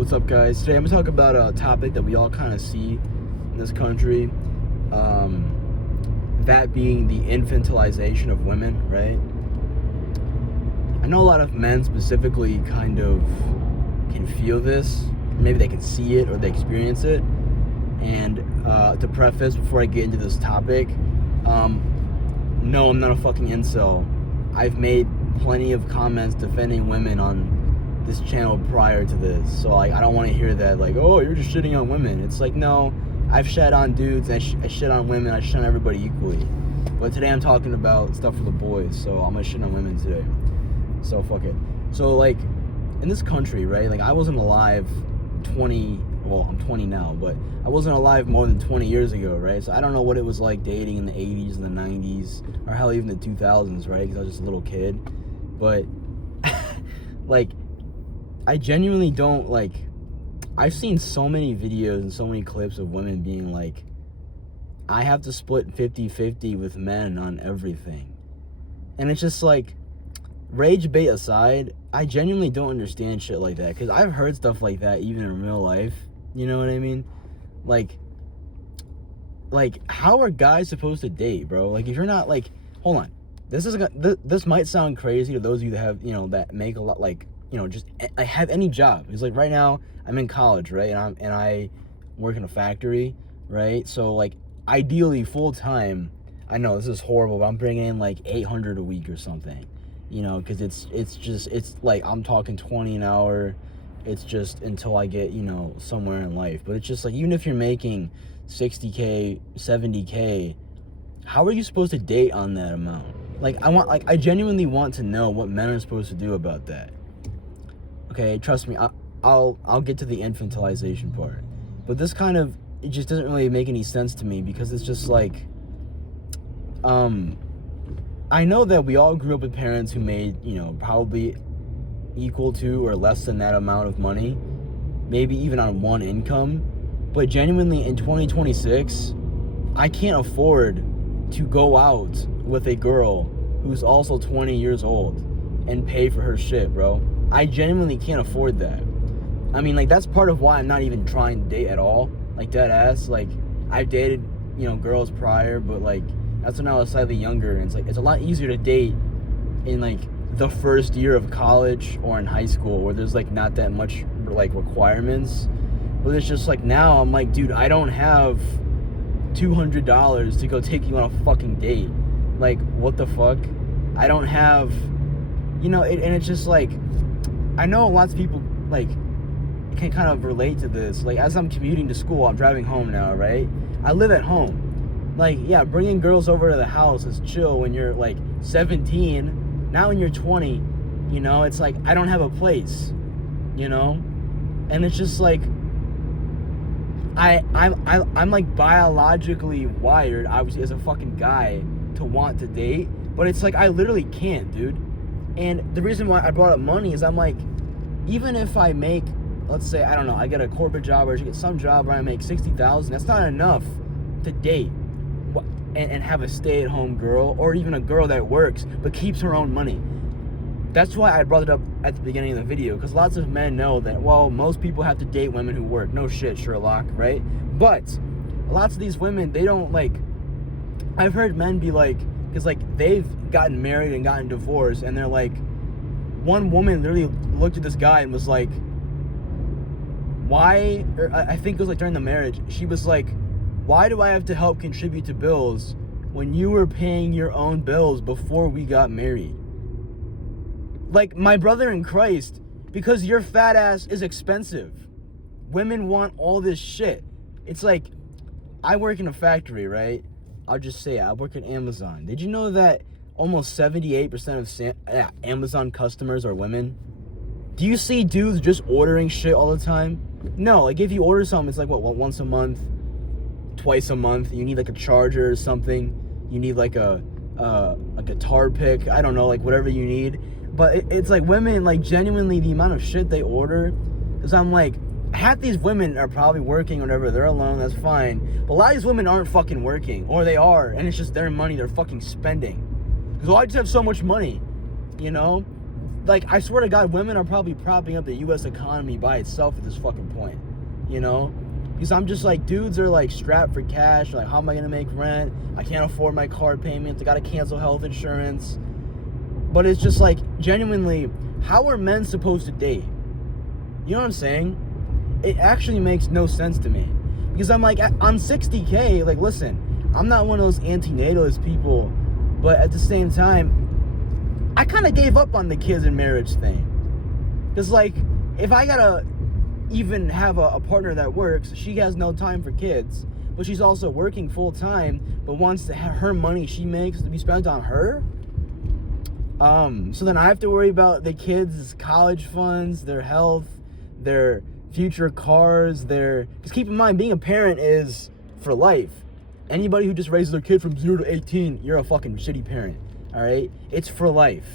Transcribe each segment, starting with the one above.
What's up, guys? Today I'm gonna talk about a topic that we all kind of see in this country, that being the infantilization of women, right? I know a lot of men specifically kind of can feel this. Maybe they can see it or they experience it. And to preface, before I get into this topic, no, I'm not a fucking incel. I've made plenty of comments defending women on this channel prior to this, so I don't want to hear that like, oh, you're just shitting on women. It's like, no, I've shat on dudes, I shit on women, I shit on everybody equally. But today I'm talking about stuff for the boys, so I'm gonna shit on women today. So fuck it. So like, in this country, right, like I wasn't alive I'm 20 now, but I wasn't alive more than 20 years ago, right? So I don't know what it was like dating in the 80s and the 90s, or hell, even the 2000s, right? Because I was just a little kid. But like, I genuinely don't, like, I've seen so many videos and so many clips of women being like, I have to split 50-50 with men on everything. And it's just like, rage bait aside, I genuinely don't understand shit like that, because I've heard stuff like that even in real life. You know what I mean? Like, how are guys supposed to date, bro? Like, if you're not, like, hold on. This might sound crazy to those of you that have, you know, that make a lot, like, you know, just I have any job. It's like right now I'm in college, right? And I work in a factory, right? So like ideally full time. I know this is horrible, but I'm bringing in like 800 a week or something, you know, because it's like I'm talking 20 an hour. It's just until I get, you know, somewhere in life. But it's just like, even if you're making 60K, 70K, how are you supposed to date on that amount? Like, I genuinely want to know what men are supposed to do about that. Okay, trust me, I'll get to the infantilization part. But this kind of, it just doesn't really make any sense to me, because it's just like, I know that we all grew up with parents who made, you know, probably equal to or less than that amount of money, maybe even on one income. But genuinely, in 2026, I can't afford to go out with a girl who's also 20 years old and pay for her shit, bro. I genuinely can't afford that. I mean, like, that's part of why I'm not even trying to date at all. Like, dead ass. Like, I've dated, you know, girls prior, but like, that's when I was slightly younger, and it's like, it's a lot easier to date in like the first year of college or in high school, where there's like not that much like requirements. But it's just like, now I'm like, dude, I don't have $200 to go take you on a fucking date. Like, what the fuck? I don't have, you know, and it's just like, I know lots of people like can kind of relate to this. Like, as I'm commuting to school, I'm driving home now, right? I live at home. Like, yeah, bringing girls over to the house is chill when you're like 17. Now when you're 20, you know, it's like, I don't have a place, you know? And it's just like, I'm like biologically wired, obviously, as a fucking guy to want to date, but it's like, I literally can't, dude. And the reason why I brought up money is I'm like, even if I make, let's say, I don't know, I get a corporate job, or I get some job where I make $60,000, that's not enough to date and have a stay-at-home girl, or even a girl that works but keeps her own money. That's why I brought it up at the beginning of the video, because lots of men know that, well, most people have to date women who work. No shit, Sherlock, right? But lots of these women, they don't, like, I've heard men be like, because like they've gotten married and gotten divorced, and they're like, one woman literally looked at this guy and was like, why, or I think it was like during the marriage, she was like, why do I have to help contribute to bills when you were paying your own bills before we got married? Like, my brother in Christ, because your fat ass is expensive. Women want all this shit. It's like, I work in a factory, right? I'll just say it, I work at Amazon. Did you know that almost 78% of Amazon customers are women? Do you see dudes just ordering shit all the time? No, like, if you order something, it's like, what, once a month? Twice a month? You need like a charger or something. You need like a guitar pick. I don't know, like whatever you need. But it's like, women, like, genuinely, the amount of shit they order, because I'm like, half these women are probably working or whatever. They're alone, that's fine. But a lot of these women aren't fucking working, or they are, and it's just their money they're fucking spending. Because I just have so much money, you know? like, I swear to God, women are probably propping up the U.S. economy by itself at this fucking point, you know? Because I'm just like, dudes are like strapped for cash. Like, how am I gonna make rent? I can't afford my car payments. I gotta cancel health insurance. But it's just like, genuinely, how are men supposed to date? You know what I'm saying? It actually makes no sense to me. Because I'm like, on 60K, like, listen, I'm not one of those antinatalist people, but at the same time, I kind of gave up on the kids and marriage thing. Because, like, if I gotta even have a partner that works, she has no time for kids, but she's also working full time, but wants to have her money she makes to be spent on her. So then I have to worry about the kids' college funds, their health, their future cars, because keep in mind, being a parent is for life. Anybody who just raises their kid from 0 to 18, you're a fucking shitty parent, all right? It's for life,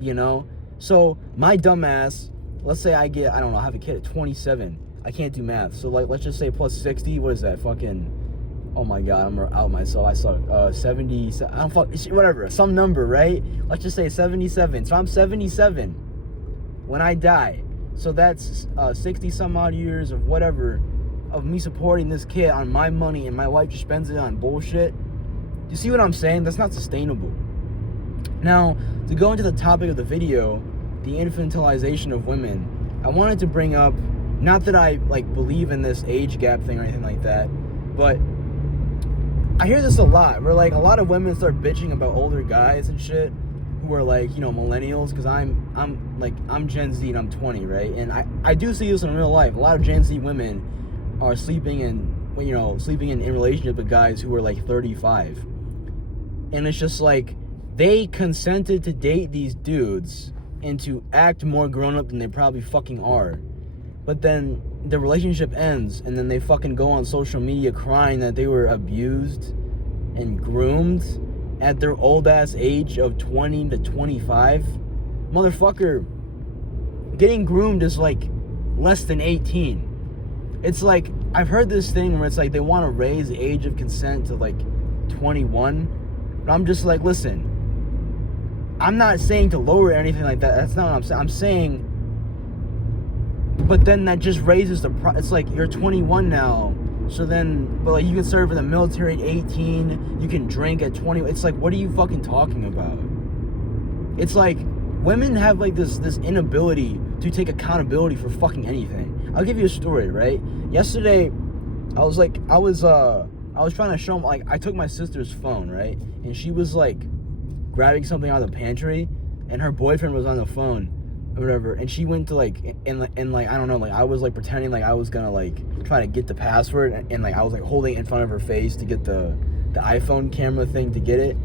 you know? So my dumbass, let's say I have a kid at 27. I can't do math. So, like, let's just say plus 60. What is that? Fucking, oh my God, I'm out myself. I suck. 70, whatever. Some number, right? Let's just say 77. So I'm 77 when I die. So that's 60 some odd years of whatever, of me supporting this kid on my money, and my wife just spends it on bullshit. You see what I'm saying? That's not sustainable. Now, to go into the topic of the video, the infantilization of women, I wanted to bring up, not that I like believe in this age gap thing or anything like that, but I hear this a lot, where like a lot of women start bitching about older guys and shit who are like, you know, millennials, because I'm Gen Z and I'm 20, right? And I do see this in real life. A lot of Gen Z women are sleeping in relationship with guys who are like 35. And it's just like, they consented to date these dudes and to act more grown up than they probably fucking are. But then the relationship ends, and then they fucking go on social media crying that they were abused and groomed at their old ass age of 20 to 25. Motherfucker, getting groomed is like less than 18. It's like, I've heard this thing where it's like they want to raise the age of consent to like 21. But I'm just like, listen, I'm not saying to lower it or anything like that. That's not what I'm saying. I'm saying, but then that just raises the it's like, you're 21 now, so then, but like, you can serve in the military at 18, you can drink at 20. It's like, what are you fucking talking about? It's like, women have like this inability to take accountability for fucking anything. I'll give you a story, right? Yesterday, I was trying to show them, like, I took my sister's phone, right? And she was like grabbing something out of the pantry, and her boyfriend was on the phone or whatever, and she went to like, and like, I don't know, like, I was like pretending like I was gonna like try to get the password, and like I was like holding it in front of her face to get the iPhone camera thing to get it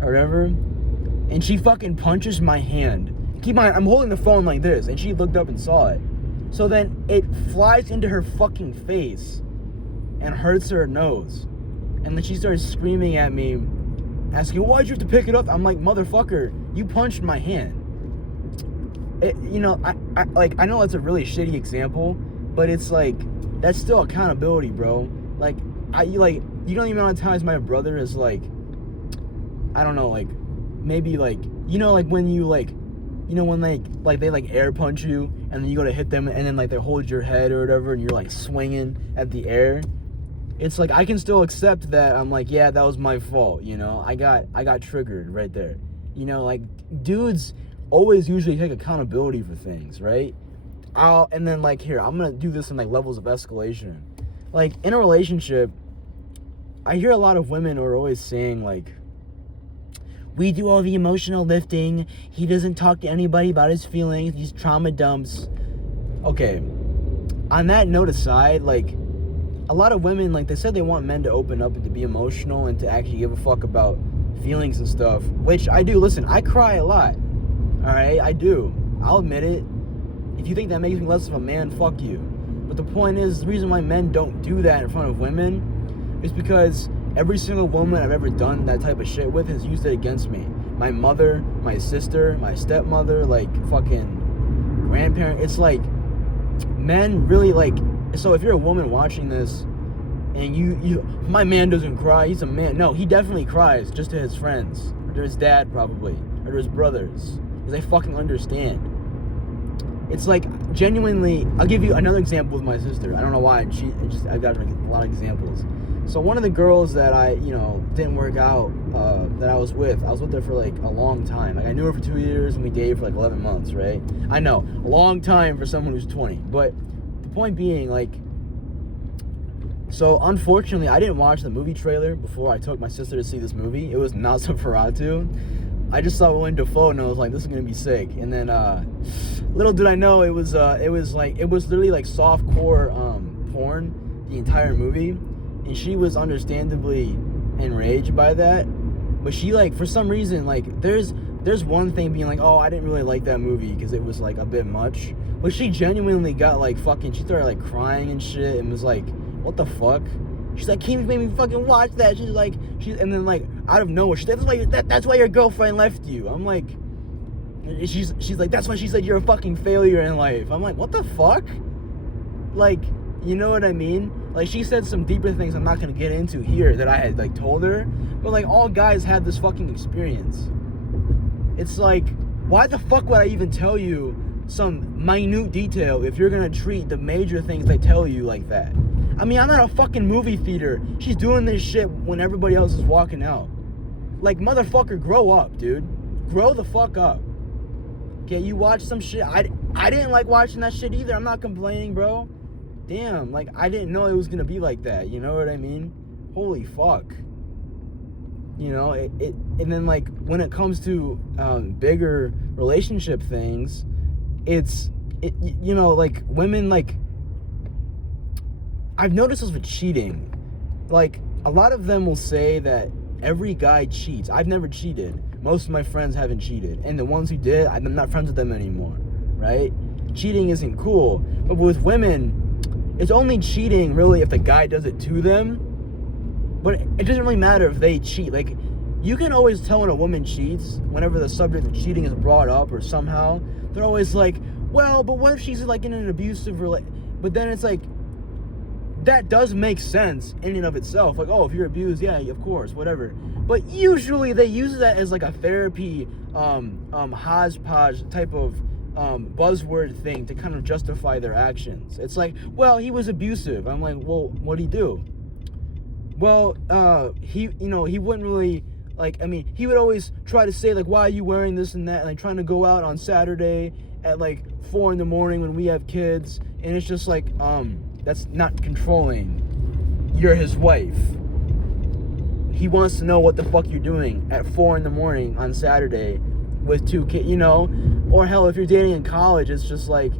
or whatever, and she fucking punches my hand. Keep in mind, I'm holding the phone like this, and she looked up and saw it. So then it flies into her fucking face and hurts her nose, and then she starts screaming at me, asking, why'd you have to pick it up? I'm like, motherfucker, you punched my hand. You know, I know it's a really shitty example, but it's like, that's still accountability, bro. Like, you know the amount of times my brother is like, I don't know, like, maybe like, you know, like when you like, you know, when like they like air punch you, and then you go to hit them, and then like they hold your head or whatever, and you're like swinging at the air. It's like, I can still accept that. I'm like, yeah, that was my fault, you know, I got triggered right there. You know, like, dudes always usually take accountability for things, right? And then like, here, I'm gonna do this in like levels of escalation. Like, in a relationship, I hear a lot of women who are always saying like, we do all the emotional lifting, he doesn't talk to anybody about his feelings, these trauma dumps. Okay, on that note aside, like, a lot of women, like, they said they want men to open up and to be emotional and to actually give a fuck about feelings and stuff, which I do. Listen, I cry a lot, all right? I do. I'll admit it. If you think that makes me less of a man, fuck you. But the point is, the reason why men don't do that in front of women is because every single woman I've ever done that type of shit with has used it against me. My mother, my sister, my stepmother, like, fucking grandparent. It's like, men really, like, so if you're a woman watching this, and you my man doesn't cry, he's a man. No, he definitely cries, just to his friends, or to his dad probably, or to his brothers, because they fucking understand. It's like, genuinely, I'll give you another example with my sister. I don't know why. I got a lot of examples. So one of the girls that I, didn't work out, that I was with her for like a long time. Like, I knew her for 2 years and we dated for like 11 months, right? I know, a long time for someone who's 20. But the point being, like, so unfortunately, I didn't watch the movie trailer before I took my sister to see this movie. It was Nosferatu. I just saw Willem Dafoe and I was like, this is gonna be sick. And then little did I know it was literally like softcore porn the entire movie, and she was understandably enraged by that. But she, like, for some reason, like, there's one thing being like, oh, I didn't really like that movie because it was like a bit much. But she genuinely got like she started like crying and shit and was like, what the fuck? She's like, Kim made me fucking watch that. And then like out of nowhere, she's like, that's why your girlfriend left you. I'm like, she's like, that's why she said you're a fucking failure in life. I'm like, what the fuck? Like, you know what I mean? Like, she said some deeper things I'm not gonna get into here that I had like told her, but like all guys had this fucking experience. It's like, why the fuck would I even tell you some minute detail if you're gonna treat the major things they tell you like that? I mean, I'm at a fucking movie theater. She's doing this shit when everybody else is walking out. Like, motherfucker, grow up, dude. Grow the fuck up. Okay, you watch some shit. I didn't like watching that shit either. I'm not complaining, bro. Damn, like, I didn't know it was gonna be like that. You know what I mean? Holy fuck. You know, and then, like, when it comes to bigger relationship things, like, women, like, I've noticed this with cheating. Like, a lot of them will say that every guy cheats. I've never cheated. Most of my friends haven't cheated. And the ones who did, I'm not friends with them anymore, right? Cheating isn't cool. But with women, it's only cheating, really, if the guy does it to them. But it doesn't really matter if they cheat. Like, you can always tell when a woman cheats whenever the subject of cheating is brought up, or somehow. They're always like, well, but what if she's, like, in an abusive relationship? But then it's like, that does make sense in and of itself. Like, oh, if you're abused, yeah, of course, whatever. But usually they use that as like a therapy, hodgepodge type of buzzword thing to kind of justify their actions. It's like, well, he was abusive. I'm like, well, what'd he do? Well, he wouldn't really, like, I mean, he would always try to say, like, why are you wearing this and that? And, like, trying to go out on Saturday at like 4 a.m. when we have kids. And it's just like, that's not controlling. You're his wife. He wants to know what the fuck you're doing at 4 a.m. on Saturday with 2 kids, Or hell, if you're dating in college, it's just like,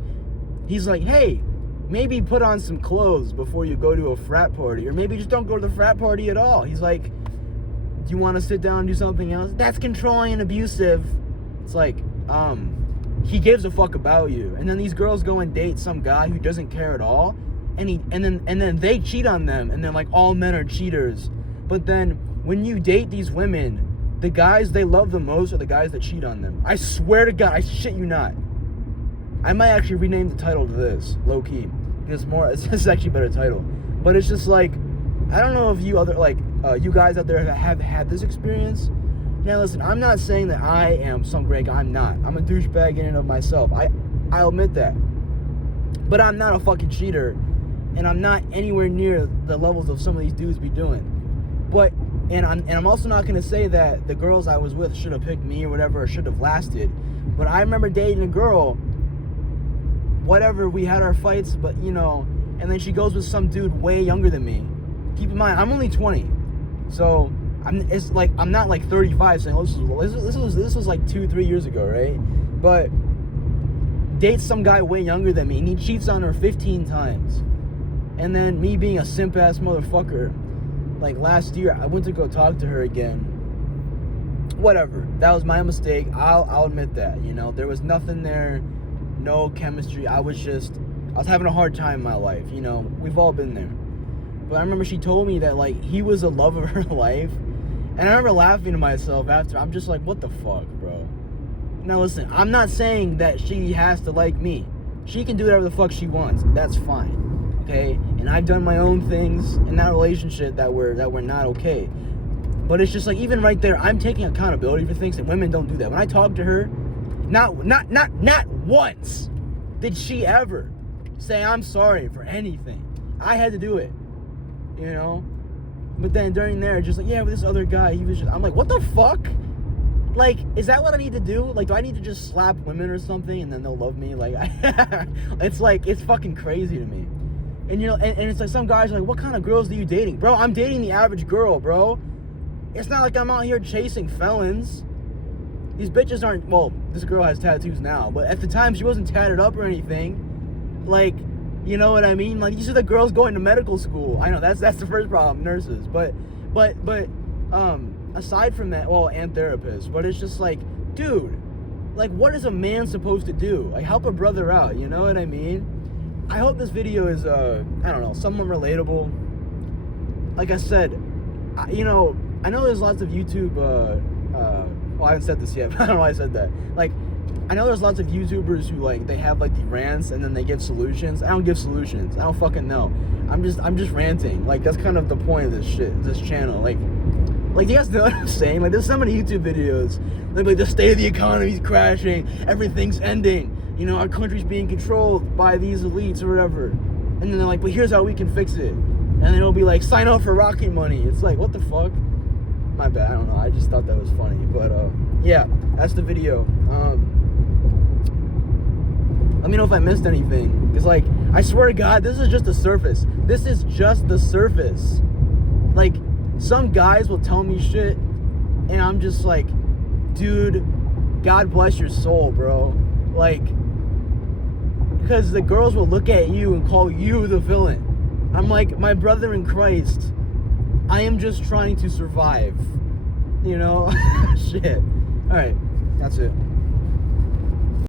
he's like, hey, maybe put on some clothes before you go to a frat party. Or maybe just don't go to the frat party at all. He's like, do you want to sit down and do something else? That's controlling and abusive. It's like, he gives a fuck about you. And then these girls go and date some guy who doesn't care at all. And then they cheat on them, and then like all men are cheaters. But then when you date these women, the guys they love the most are the guys that cheat on them. I swear to God, I shit you not. I might actually rename the title to this, low key. It's actually a better title. But it's just like, I don't know if you you guys out there have had this experience. Now listen, I'm not saying that I am some great guy. I'm not. I'm a douchebag in and of myself. I'll admit that. But I'm not a fucking cheater. And I'm not anywhere near the levels of some of these dudes be doing. But, and I'm also not going to say that the girls I was with should have picked me or whatever, or should have lasted. But I remember dating a girl, whatever, we had our fights, but, and then she goes with some dude way younger than me. Keep in mind, I'm only 20. So, I'm not like 35 saying, oh, this was like 2-3 years ago, right? But, dates some guy way younger than me, and he cheats on her 15 times. And then me being a simp-ass motherfucker, like last year, I went to go talk to her again. Whatever. That was my mistake. I'll admit that, There was nothing there, no chemistry. I was having a hard time in my life, We've all been there. But I remember she told me that, like, he was the love of her life. And I remember laughing to myself after. I'm just like, what the fuck, bro? Now listen, I'm not saying that she has to like me. She can do whatever the fuck she wants. That's fine. Okay, and I've done my own things in that relationship that were not okay. But it's just like, even right there, I'm taking accountability for things, and women don't do that. When I talk to her, not once did she ever say I'm sorry for anything. I had to do it, you know. But then during there, just like, yeah, with this other guy, he was just, I'm like, what the fuck? Like, is that what I need to do? Like, do I need to just slap women or something and then they'll love me? Like, it's like, it's fucking crazy to me. And, you know, and it's like some guys are like, what kind of girls are you dating? Bro, I'm dating the average girl, bro. It's not like I'm out here chasing felons. These bitches aren't, well, this girl has tattoos now, but at the time she wasn't tatted up or anything. Like, you know what I mean? Like, these are the girls going to medical school. I know, that's the first problem, nurses. But, aside from that, well, and therapists, but it's just like, dude, like, what is a man supposed to do? Like, help a brother out, you know what I mean? I hope this video is, I don't know, somewhat relatable. Like I said, you know, I know there's lots of YouTube, well, I haven't said this yet, but I don't know why I said that. Like, I know there's lots of YouTubers who, like, they have, like, the rants and then they give solutions. I don't give solutions. I don't fucking know. I'm just ranting. Like, that's kind of the point of this shit, this channel. Like, you guys know what I'm saying? Like, there's so many YouTube videos. Like, the state of the economy's crashing. Everything's ending. You know, our country's being controlled by these elites or whatever. And then they're like, but here's how we can fix it. And then it'll be like, sign up for Rocket Money. It's like, what the fuck? My bad, I don't know. I just thought that was funny. But, yeah, that's the video. Let me know if I missed anything. Because, like, I swear to God, this is just the surface. This is just the surface. Like, some guys will tell me shit, and I'm just like, dude, God bless your soul, bro. Like, because the girls will look at you and call you the villain. I'm like, my brother in Christ, I am just trying to survive. You know? Shit. Alright, that's it.